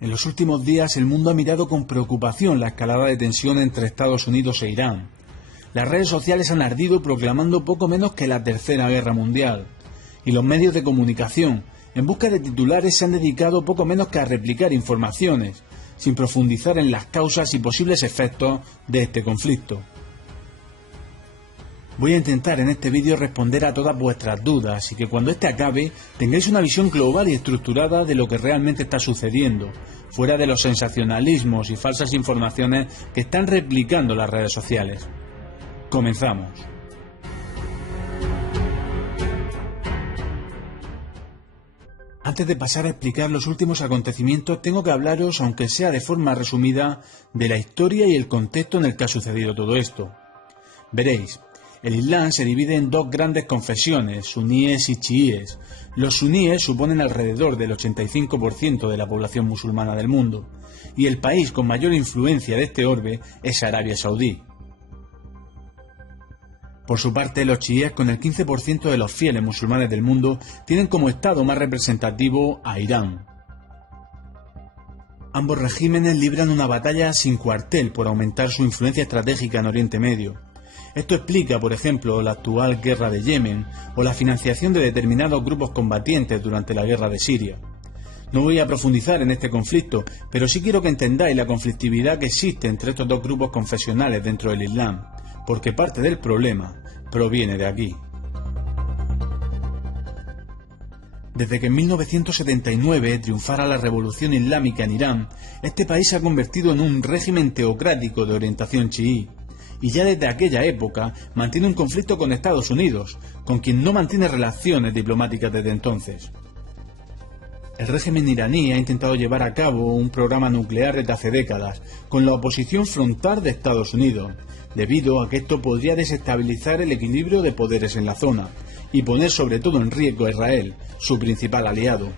En los últimos días el mundo ha mirado con preocupación la escalada de tensión entre Estados Unidos e Irán. Las redes sociales han ardido proclamando poco menos que la Tercera Guerra Mundial. Y los medios de comunicación, en busca de titulares, se han dedicado poco menos que a replicar informaciones, sin profundizar en las causas y posibles efectos de este conflicto. Voy a intentar en este vídeo responder a todas vuestras dudas y que cuando este acabe tengáis una visión global y estructurada de lo que realmente está sucediendo, fuera de los sensacionalismos y falsas informaciones que están replicando las redes sociales. Comenzamos. Antes de pasar a explicar los últimos acontecimientos, tengo que hablaros, aunque sea de forma resumida, de la historia y el contexto en el que ha sucedido todo esto. Veréis, el Islam se divide en dos grandes confesiones, suníes y chiíes. Los suníes suponen alrededor del 85% de la población musulmana del mundo, y el país con mayor influencia de este orbe es Arabia Saudí. Por su parte, los chiíes, con el 15% de los fieles musulmanes del mundo, tienen como estado más representativo a Irán. Ambos regímenes libran una batalla sin cuartel por aumentar su influencia estratégica en Oriente Medio. Esto explica, por ejemplo, la actual guerra de Yemen o la financiación de determinados grupos combatientes durante la guerra de Siria. No voy a profundizar en este conflicto, pero sí quiero que entendáis la conflictividad que existe entre estos dos grupos confesionales dentro del Islam, porque parte del problema proviene de aquí. Desde que en 1979 triunfara la revolución islámica en Irán, este país se ha convertido en un régimen teocrático de orientación chií, y ya desde aquella época mantiene un conflicto con Estados Unidos, con quien no mantiene relaciones diplomáticas desde entonces. El régimen iraní ha intentado llevar a cabo un programa nuclear desde hace décadas, con la oposición frontal de Estados Unidos, debido a que esto podría desestabilizar el equilibrio de poderes en la zona, y poner sobre todo en riesgo a Israel, su principal aliado.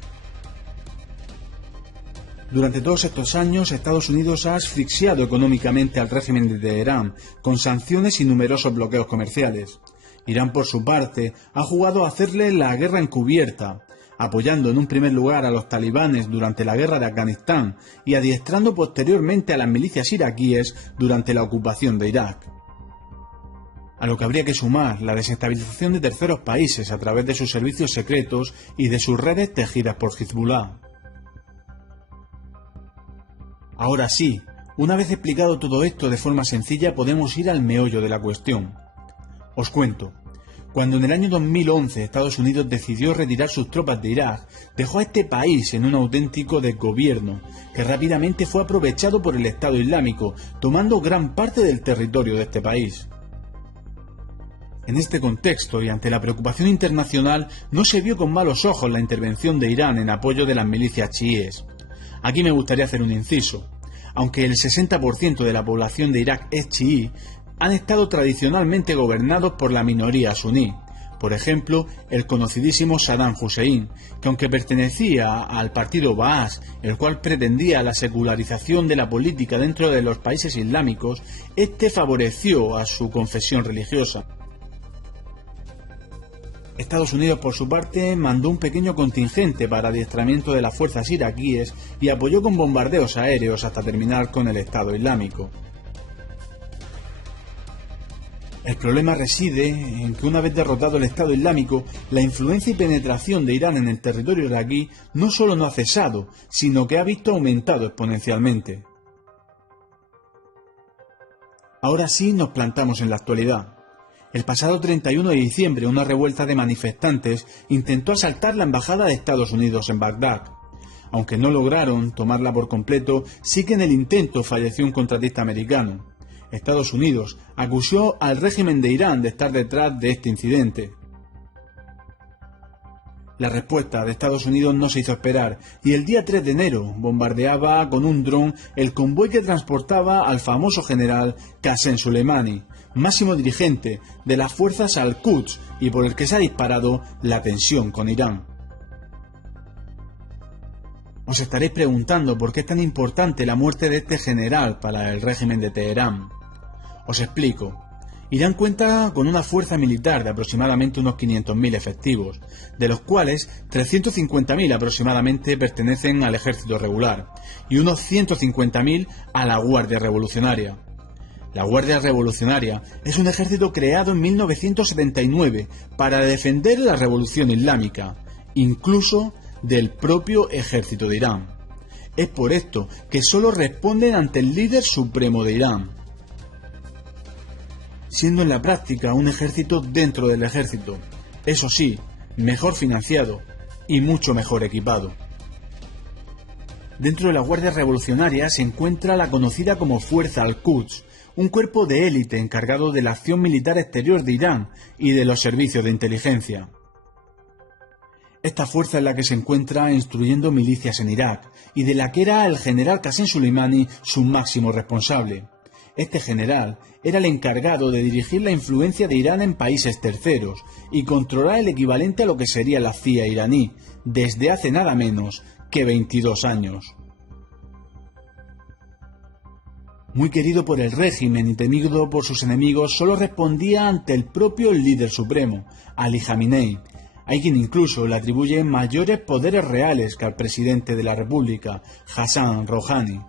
Durante todos estos años, Estados Unidos ha asfixiado económicamente al régimen de Teherán, con sanciones y numerosos bloqueos comerciales. Irán, por su parte, ha jugado a hacerle la guerra encubierta, apoyando en un primer lugar a los talibanes durante la guerra de Afganistán y adiestrando posteriormente a las milicias iraquíes durante la ocupación de Irak. A lo que habría que sumar la desestabilización de terceros países a través de sus servicios secretos y de sus redes tejidas por Hezbollah. Ahora sí, una vez explicado todo esto de forma sencilla, podemos ir al meollo de la cuestión. Os cuento. Cuando en el año 2011 Estados Unidos decidió retirar sus tropas de Irak, dejó a este país en un auténtico desgobierno, que rápidamente fue aprovechado por el Estado Islámico, tomando gran parte del territorio de este país. En este contexto y ante la preocupación internacional, no se vio con malos ojos la intervención de Irán en apoyo de las milicias chiíes. Aquí me gustaría hacer un inciso. Aunque el 60% de la población de Irak es chií, han estado tradicionalmente gobernados por la minoría suní. Por ejemplo, el conocidísimo Saddam Hussein, que aunque pertenecía al partido Baas, el cual pretendía la secularización de la política dentro de los países islámicos, este favoreció a su confesión religiosa. Estados Unidos, por su parte, mandó un pequeño contingente para adiestramiento de las fuerzas iraquíes y apoyó con bombardeos aéreos hasta terminar con el Estado Islámico. El problema reside en que una vez derrotado el Estado Islámico, la influencia y penetración de Irán en el territorio iraquí no solo no ha cesado, sino que ha visto aumentado exponencialmente. Ahora sí nos plantamos en la actualidad. El pasado 31 de diciembre, una revuelta de manifestantes intentó asaltar la embajada de Estados Unidos en Bagdad. Aunque no lograron tomarla por completo, sí que en el intento falleció un contratista americano. Estados Unidos acusó al régimen de Irán de estar detrás de este incidente. La respuesta de Estados Unidos no se hizo esperar y el día 3 de enero bombardeaba con un dron el convoy que transportaba al famoso general Qasem Soleimani, máximo dirigente de las fuerzas Al-Quds y por el que se ha disparado la tensión con Irán. Os estaréis preguntando por qué es tan importante la muerte de este general para el régimen de Teherán. Os explico. Irán cuenta con una fuerza militar de aproximadamente unos 500.000 efectivos, de los cuales 350.000 aproximadamente pertenecen al ejército regular y unos 150.000 a la Guardia Revolucionaria. La Guardia Revolucionaria es un ejército creado en 1979 para defender la revolución islámica, incluso del propio ejército de Irán. Es por esto que solo responden ante el líder supremo de Irán, siendo en la práctica un ejército dentro del ejército, eso sí, mejor financiado y mucho mejor equipado. Dentro de la Guardia Revolucionaria se encuentra la conocida como Fuerza Al-Quds, un cuerpo de élite encargado de la acción militar exterior de Irán y de los servicios de inteligencia. Esta fuerza es la que se encuentra instruyendo milicias en Irak y de la que era el general Qasem Soleimani su máximo responsable. Este general era el encargado de dirigir la influencia de Irán en países terceros y controlar el equivalente a lo que sería la CIA iraní desde hace nada menos que 22 años. Muy querido por el régimen y temido por sus enemigos, solo respondía ante el propio líder supremo, Ali Khamenei. Hay quien incluso le atribuye mayores poderes reales que al presidente de la República, Hassan Rouhani.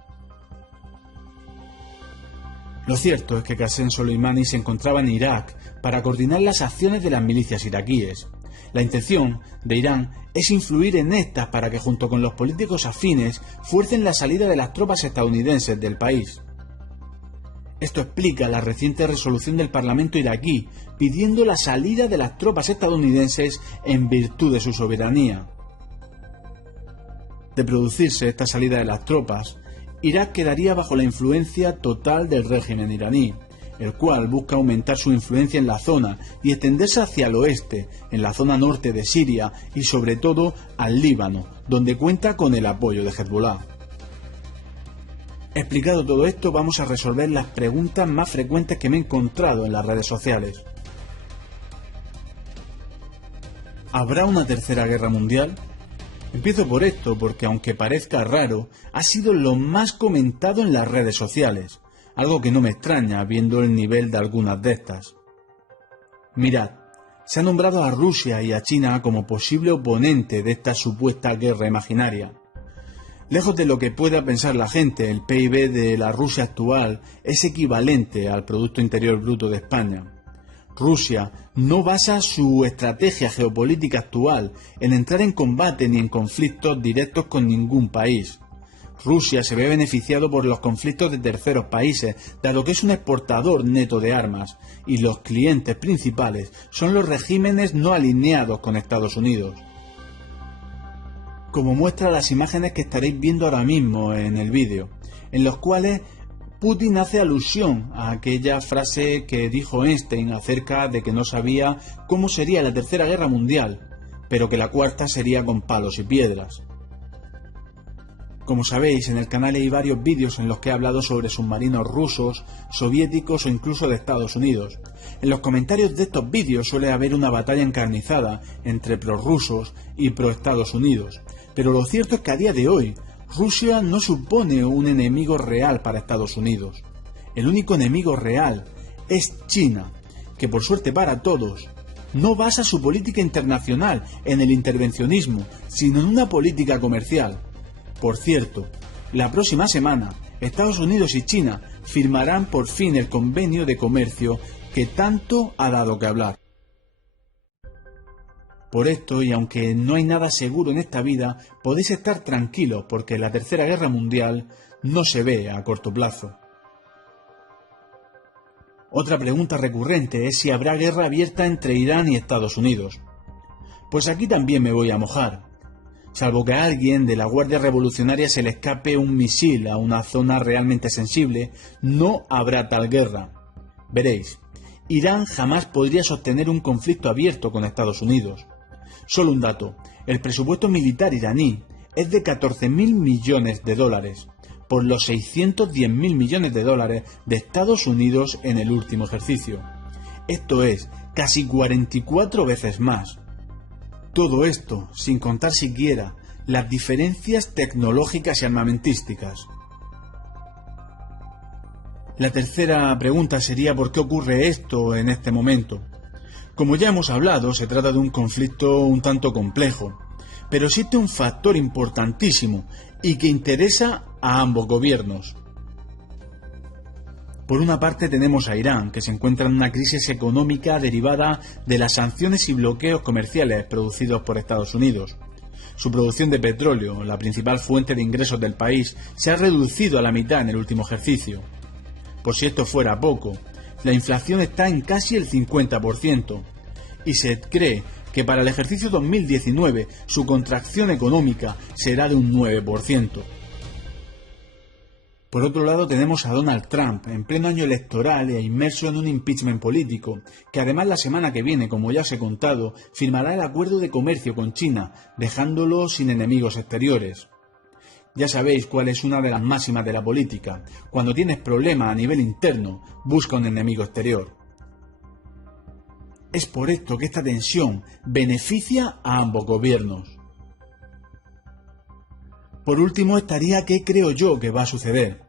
Lo cierto es que Qasem Soleimani se encontraba en Irak para coordinar las acciones de las milicias iraquíes. La intención de Irán es influir en estas para que junto con los políticos afines fuercen la salida de las tropas estadounidenses del país. Esto explica la reciente resolución del Parlamento iraquí pidiendo la salida de las tropas estadounidenses en virtud de su soberanía. De producirse esta salida de las tropas, Irak quedaría bajo la influencia total del régimen iraní, el cual busca aumentar su influencia en la zona y extenderse hacia el oeste, en la zona norte de Siria y sobre todo al Líbano, donde cuenta con el apoyo de Hezbollah. Explicado todo esto, vamos a resolver las preguntas más frecuentes que me he encontrado en las redes sociales. ¿Habrá una tercera guerra mundial? Empiezo por esto porque, aunque parezca raro, ha sido lo más comentado en las redes sociales, algo que no me extraña viendo el nivel de algunas de estas. Mirad, se ha nombrado a Rusia y a China como posible oponente de esta supuesta guerra imaginaria. Lejos de lo que pueda pensar la gente, el PIB de la Rusia actual es equivalente al Producto Interior Bruto de España. Rusia no basa su estrategia geopolítica actual en entrar en combate ni en conflictos directos con ningún país. Rusia se ve beneficiado por los conflictos de terceros países, dado que es un exportador neto de armas, y los clientes principales son los regímenes no alineados con Estados Unidos. Como muestra las imágenes que estaréis viendo ahora mismo en el vídeo, en los cuales Putin hace alusión a aquella frase que dijo Einstein acerca de que no sabía cómo sería la tercera guerra mundial, pero que la cuarta sería con palos y piedras. Como sabéis, en el canal hay varios vídeos en los que he hablado sobre submarinos rusos, soviéticos o incluso de Estados Unidos. En los comentarios de estos vídeos suele haber una batalla encarnizada entre prorrusos y pro-Estados Unidos, pero lo cierto es que a día de hoy Rusia no supone un enemigo real para Estados Unidos. El único enemigo real es China, que por suerte para todos, no basa su política internacional en el intervencionismo, sino en una política comercial. Por cierto, la próxima semana, Estados Unidos y China firmarán por fin el convenio de comercio que tanto ha dado que hablar. Por esto, y aunque no hay nada seguro en esta vida, podéis estar tranquilos porque la tercera guerra mundial no se ve a corto plazo. Otra pregunta recurrente es si habrá guerra abierta entre Irán y Estados Unidos. Pues aquí también me voy a mojar. Salvo que a alguien de la Guardia Revolucionaria se le escape un misil a una zona realmente sensible, no habrá tal guerra. Veréis, Irán jamás podría sostener un conflicto abierto con Estados Unidos. Solo un dato, el presupuesto militar iraní es de 14.000 millones de dólares, por los 610.000 millones de dólares de Estados Unidos en el último ejercicio. Esto es, casi 44 veces más. Todo esto sin contar siquiera las diferencias tecnológicas y armamentísticas. La tercera pregunta sería ¿por qué ocurre esto en este momento? Como ya hemos hablado, se trata de un conflicto un tanto complejo, pero existe un factor importantísimo y que interesa a ambos gobiernos. Por una parte tenemos a Irán, que se encuentra en una crisis económica derivada de las sanciones y bloqueos comerciales producidos por Estados Unidos. Su producción de petróleo, la principal fuente de ingresos del país, se ha reducido a la mitad en el último ejercicio. Por si esto fuera poco, la inflación está en casi el 50% y se cree que para el ejercicio 2019 su contracción económica será de un 9%. Por otro lado tenemos a Donald Trump, en pleno año electoral e inmerso en un impeachment político, que además la semana que viene, como ya os he contado, firmará el acuerdo de comercio con China, dejándolo sin enemigos exteriores. Ya sabéis cuál es una de las máximas de la política: cuando tienes problemas a nivel interno, busca un enemigo exterior. Es por esto que esta tensión beneficia a ambos gobiernos. Por último estaría ¿qué creo yo que va a suceder?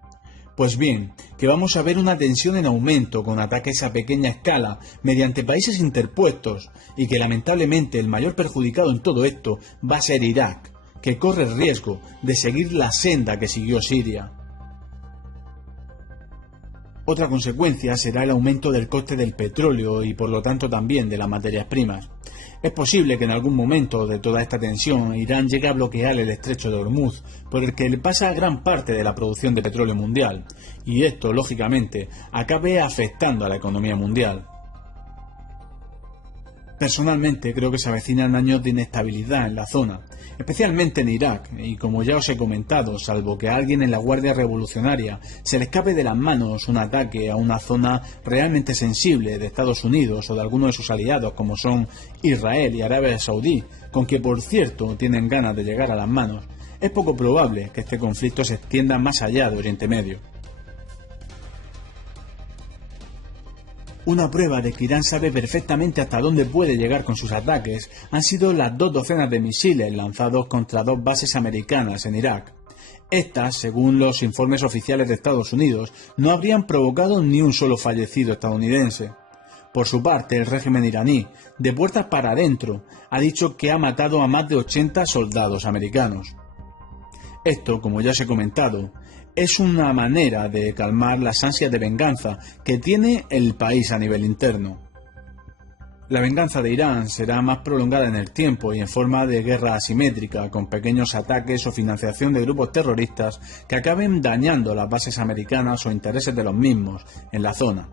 Pues bien, que vamos a ver una tensión en aumento con ataques a pequeña escala mediante países interpuestos y que lamentablemente el mayor perjudicado en todo esto va a ser Irak, que corre el riesgo de seguir la senda que siguió Siria. Otra consecuencia será el aumento del coste del petróleo y por lo tanto también de las materias primas. Es posible que en algún momento de toda esta tensión Irán llegue a bloquear el estrecho de Hormuz, por el que le pasa gran parte de la producción de petróleo mundial, y esto, lógicamente, acabe afectando a la economía mundial. Personalmente creo que se avecinan años de inestabilidad en la zona, especialmente en Irak, y como ya os he comentado, salvo que a alguien en la Guardia Revolucionaria se le escape de las manos un ataque a una zona realmente sensible de Estados Unidos o de alguno de sus aliados como son Israel y Arabia Saudí, con que por cierto tienen ganas de llegar a las manos, es poco probable que este conflicto se extienda más allá de Oriente Medio. Una prueba de que Irán sabe perfectamente hasta dónde puede llegar con sus ataques han sido las 2 docenas de misiles lanzados contra 2 bases americanas en Irak. Estas, según los informes oficiales de Estados Unidos, no habrían provocado ni un solo fallecido estadounidense. Por su parte, el régimen iraní, de puertas para adentro, ha dicho que ha matado a más de 80 soldados americanos. Esto, como ya os he comentado, es una manera de calmar las ansias de venganza que tiene el país a nivel interno. La venganza de Irán será más prolongada en el tiempo y en forma de guerra asimétrica, con pequeños ataques o financiación de grupos terroristas que acaben dañando las bases americanas o intereses de los mismos en la zona.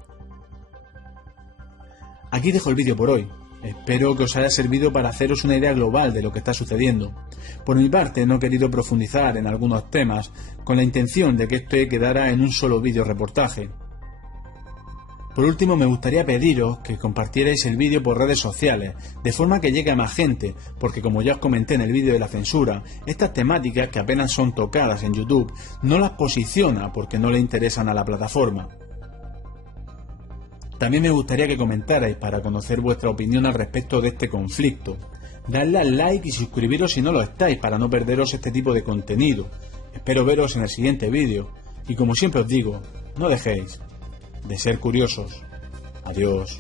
Aquí dejo el vídeo por hoy. Espero que os haya servido para haceros una idea global de lo que está sucediendo. Por mi parte no he querido profundizar en algunos temas con la intención de que esto quedara en un solo vídeo reportaje. Por último me gustaría pediros que compartierais el vídeo por redes sociales, de forma que llegue a más gente, porque como ya os comenté en el vídeo de la censura, estas temáticas que apenas son tocadas en YouTube no las posiciona porque no le interesan a la plataforma. También me gustaría que comentarais para conocer vuestra opinión al respecto de este conflicto. Dadle al like y suscribiros si no lo estáis para no perderos este tipo de contenido. Espero veros en el siguiente vídeo y como siempre os digo, no dejéis de ser curiosos. Adiós.